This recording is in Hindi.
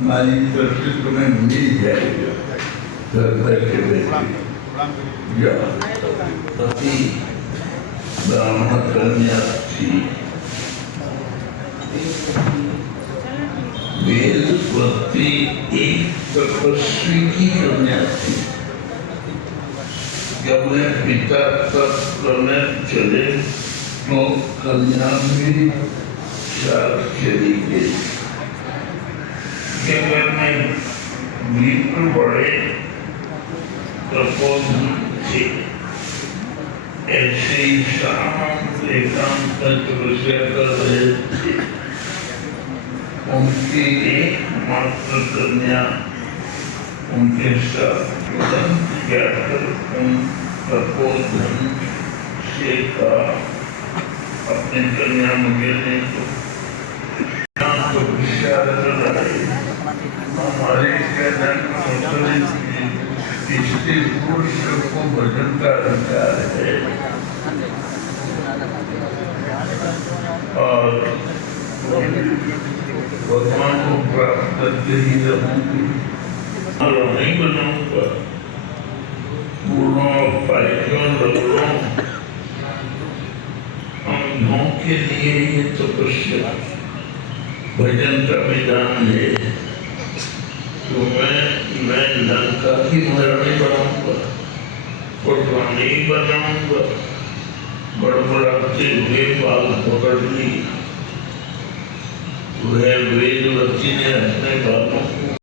हमारी तरफ से तुम्हें मिल जाएगा घर बैठे बैठे या पति ब्राह्मण कन्या थी वेदवती एक तपस्वी की कन्या थी जब मैं पिता तक करने चले तो कन्या भी साथ चली गई जब मैं मित्र बड़े तपोधन थे ऐसे ही शांत एकांत तपस्या कर रहे थे उनकी एकमात्र कन्या उनके साथ तुरंत जाकर उन तपोधन से कहा अपनी कन्या मुझे नहीं तो तपस्या कर रहे हमारे स्त्री पुरुष को भजन का अधिकार है और भगवान को प्राप्त करके ही रहूंगी और नहीं बनाऊंगा पूर्णों पाइयों रगड़ों अंगों के लिए ये तपस्या भजन का विधान है तो मैं लंका की महारानी बनाऊंगा रानी बनाऊंगा बड़बड़ाते हुए बाल पकड़ ली वह वेदवती ने अपने बालों